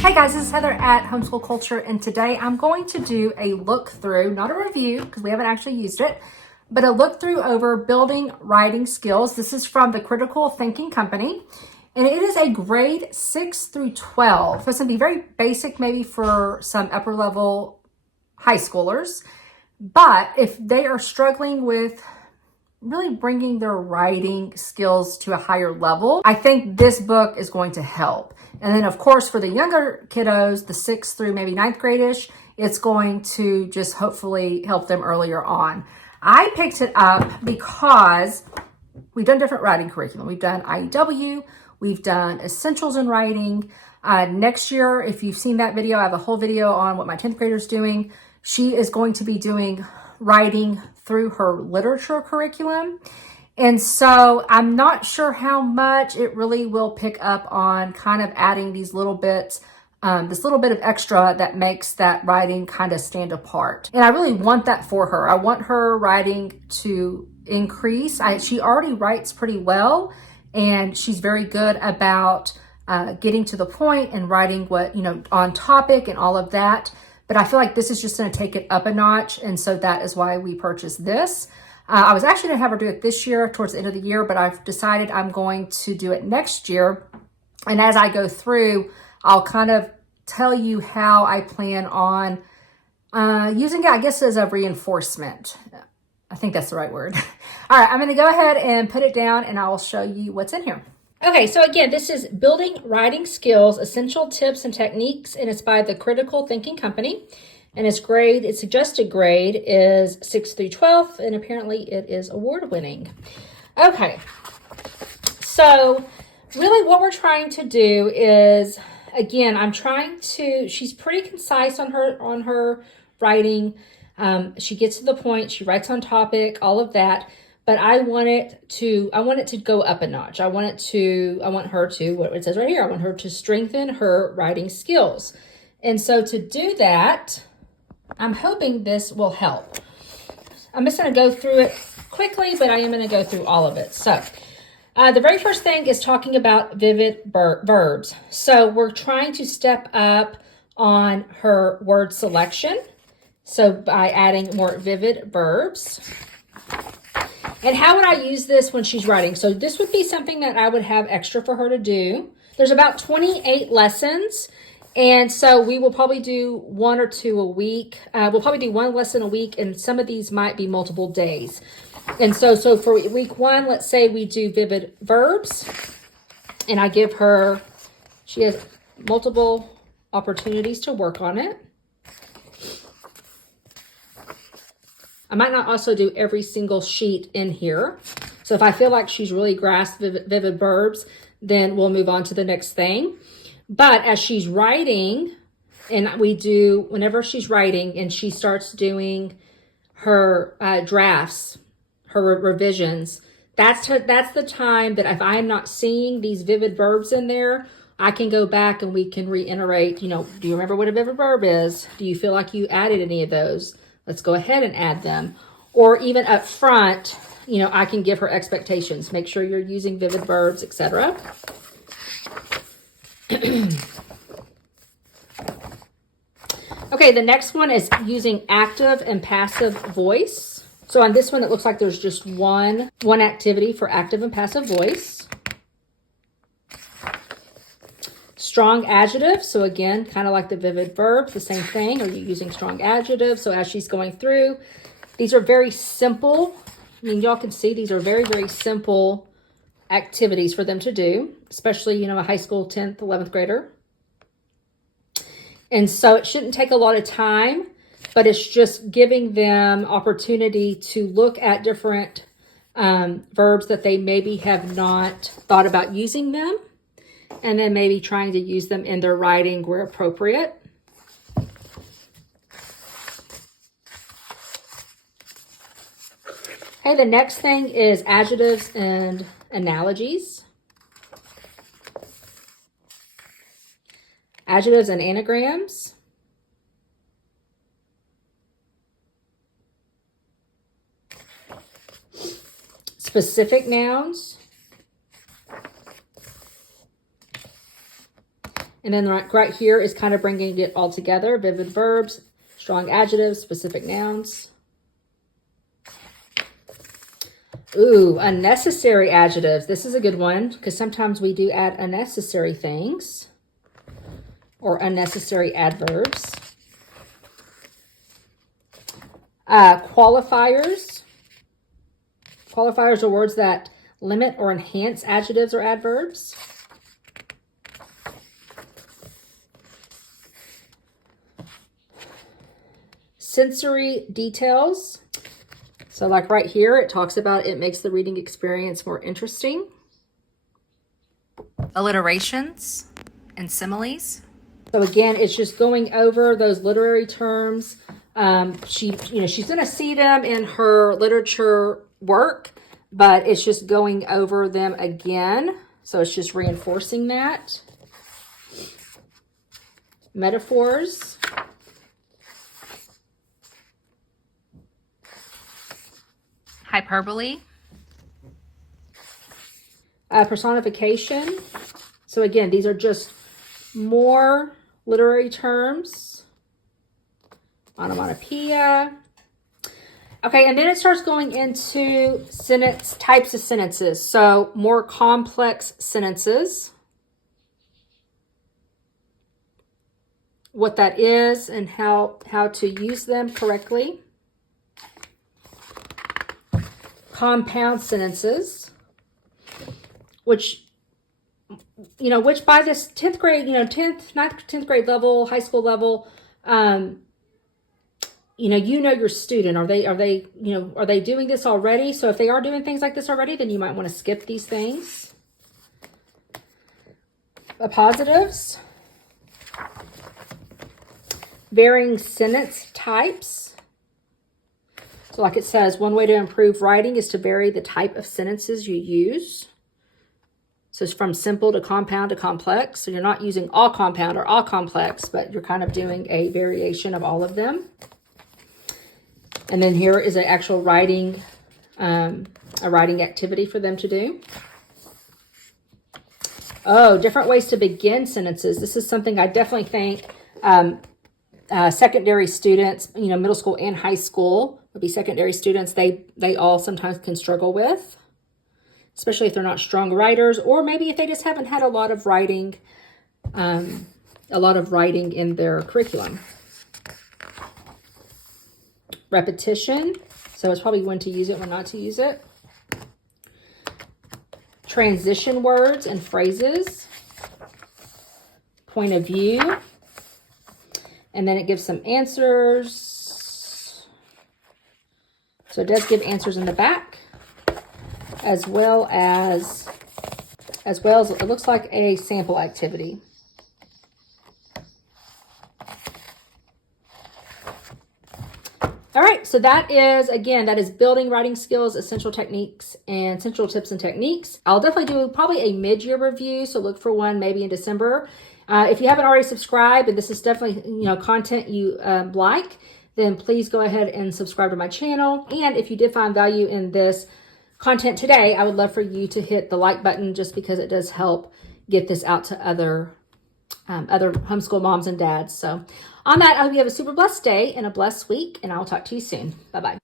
Hey guys, this is Heather at Homeschool Culture, and today I'm going to do a look through, not a review because we haven't actually used it, but a look through over building writing skills. This is from the Critical Thinking Company, and it is a grade 6 through 12. So it's going to be very basic maybe for some upper level high schoolers, but if they are struggling with really bringing their writing skills to a higher level, I think this book is going to help. And then of course, for the younger kiddos, the 6th through maybe 9th grade-ish, it's going to just hopefully help them earlier on. I picked it up because we've done different writing curriculum. We've done IEW, we've done Essentials in Writing. Next year, if you've seen that video, I have a whole video on what my 10th grader is doing. She is going to be doing writing through her literature curriculum. And so I'm not sure how much it really will pick up on kind of adding these little bits, this little bit of extra that makes that writing kind of stand apart. And I really want that for her. I want her writing to increase. She already writes pretty well, and she's very good about getting to the point and writing what, on topic and all of that. But I feel like this is just going to take it up a notch. And so that is why we purchased this. I was actually going to have her do it this year towards the end of the year, but I've decided I'm going to do it next year. And as I go through, I'll kind of tell you how I plan on using it, I guess, as a reinforcement. I think that's the right word. All right, I'm going to go ahead and put it down and I'll show you what's in here. Okay, so again, this is Building Writing Skills, Essential Tips and Techniques, and it's by the Critical Thinking Company. And its suggested grade is 6th through 12th, and apparently it is award-winning. Okay, so really what we're trying to do is, again, she's pretty concise on her writing. She gets to the point, she writes on topic, all of that. But I want it to go up a notch. I want her to, what it says right here, I want her to strengthen her writing skills. And so to do that, I'm hoping this will help. I'm just going to go through it quickly, but I am going to go through all of it. So the very first thing is talking about vivid verbs. So we're trying to step up on her word selection. So by adding more vivid verbs. And how would I use this when she's writing? So this would be something that I would have extra for her to do. There's about 28 lessons. And so we will probably do 1 or 2 a week. We'll probably do 1 lesson a week, and some of these might be multiple days. And so for week 1, let's say we do vivid verbs. And I give her, she has multiple opportunities to work on it. I might not also do every single sheet in here. So if I feel like she's really grasped vivid verbs, then we'll move on to the next thing. But as she's writing, and whenever she's writing and she starts doing her drafts, her revisions, that's the time that if I'm not seeing these vivid verbs in there, I can go back and we can reiterate, do you remember what a vivid verb is? Do you feel like you added any of those? Let's go ahead and add them. Or even up front, I can give her expectations. Make sure you're using vivid verbs, etc. Okay, the next one is using active and passive voice. So on this one, it looks like there's just one activity for active and passive voice. Strong adjectives. So again, kind of like the vivid verbs, the same thing. Are you using strong adjectives? So as she's going through, these are very simple. Y'all can see these are very, very simple activities for them to do, especially, a high school 10th, 11th grader. And so it shouldn't take a lot of time, but it's just giving them opportunity to look at different verbs that they maybe have not thought about using them. And then maybe trying to use them in their writing where appropriate. Okay, the next thing is adjectives and analogies. Adjectives and anagrams. Specific nouns. And then right here is kind of bringing it all together. Vivid verbs, strong adjectives, specific nouns. Ooh, unnecessary adjectives. This is a good one because sometimes we do add unnecessary things or unnecessary adverbs. Qualifiers. Qualifiers are words that limit or enhance adjectives or adverbs. Sensory details. So like right here, it talks about it makes the reading experience more interesting. Alliterations and similes. So again, it's just going over those literary terms. She's going to see them in her literature work, but it's just going over them again. So it's just reinforcing that. Metaphors. Hyperbole. Personification. So again, these are just more literary terms. Onomatopoeia. Okay, and then it starts going into types of sentences. So more complex sentences. What that is and how to use them correctly. Compound sentences, which by this 10th grade, 10th, 9th, 10th grade level, high school level, your student. Are they doing this already? So if they are doing things like this already, then you might want to skip these things. Positives. Varying sentence types. So like it says, one way to improve writing is to vary the type of sentences you use. So it's from simple to compound to complex. So you're not using all compound or all complex, but you're kind of doing a variation of all of them. And then here is an actual writing, a writing activity for them to do. Oh, different ways to begin sentences. This is something I definitely think secondary students, middle school and high school would be secondary students. They all sometimes can struggle with, especially if they're not strong writers, or maybe if they just haven't had a lot of writing in their curriculum. Repetition. So it's probably when to use it, when not to use it. Transition words and phrases. Point of view. And then it gives some answers. So it does give answers in the back, as well as it looks like a sample activity. All right, so that is building writing skills, essential techniques, and essential tips and techniques. I'll definitely do probably a mid-year review, so look for one maybe in December. If you haven't already subscribed, and this is definitely content you like, then please go ahead and subscribe to my channel. And if you did find value in this content today, I would love for you to hit the like button, just because it does help get this out to other homeschool moms and dads. So on that, I hope you have a super blessed day and a blessed week, and I'll talk to you soon. Bye-bye.